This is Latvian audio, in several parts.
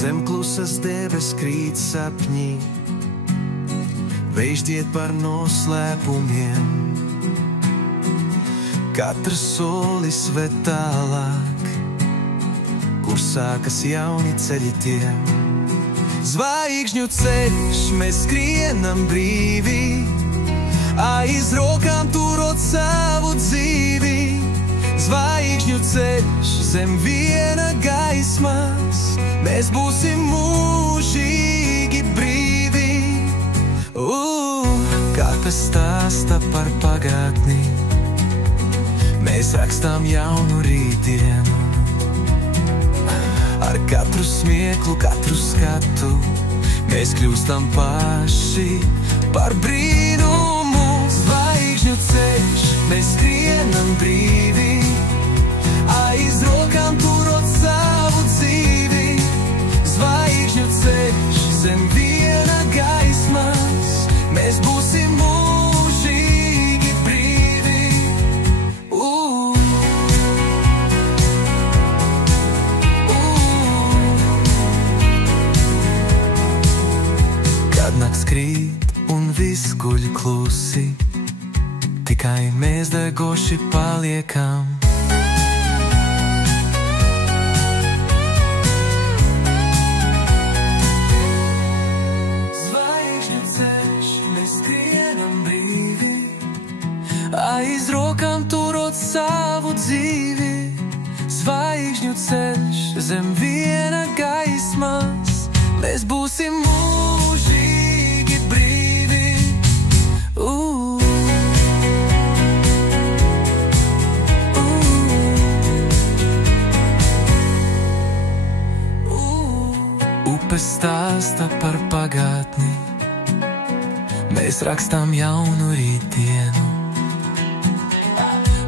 Zem klusas debes krīt sapņi, vējš dzied par noslēpumiem. Katrs solis ved tālāk, kur sākas jauni ceļi tiem. Zvaigžņu ceļš, mēs skrienam brīvi, aiz rokām turot savu dzīvi. Zvaigžņu ceļš, zem viena gaismas, mēs būsim mūžīgi brīvi. Katrs stāsta par pagātni, mēs rakstām jaunu rītdienu. Ar katru smieklu, katru skatu, mēs kļūstam paši par brīnumu. Zvaigžņu ceļš, mēs skrienam brīvi, aiz rokām turot savu dzīvi. Zvaigžņu ceļš, zem viena gaismas, mēs būsim mūžīgi brīvi. Kad nakts krīt un viss guļ klusi, tikai mēs degoši paliekam. Zvaigžņu ceļš, mēs skrienam brīvi, aiz rokām turot savu dzīvi. Zvaigžņu ceļš, zem viena gaismas, mēs būsim mūžīgi brīvi. Upes stāsta par pagātni, mēs rakstām jaunu rītdienu.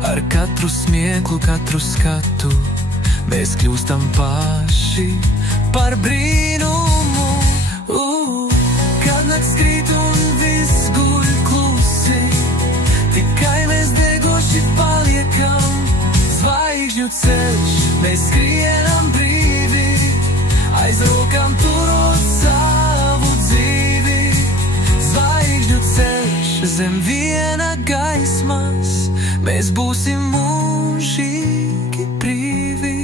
Ar katru smieklu, katru skatu, mēs kļūstam paši par brīnumu. Kad nakts krīt un viss guļ klusi, tikai mēs degoši paliekam. Zvaigžņu ceļš, mēs skrienam brīvi, aiz rokām turot savu dzīvi. Zvaigžņu ceļš, zem viena gaismas, mēs būsim mūžīgi brīvi.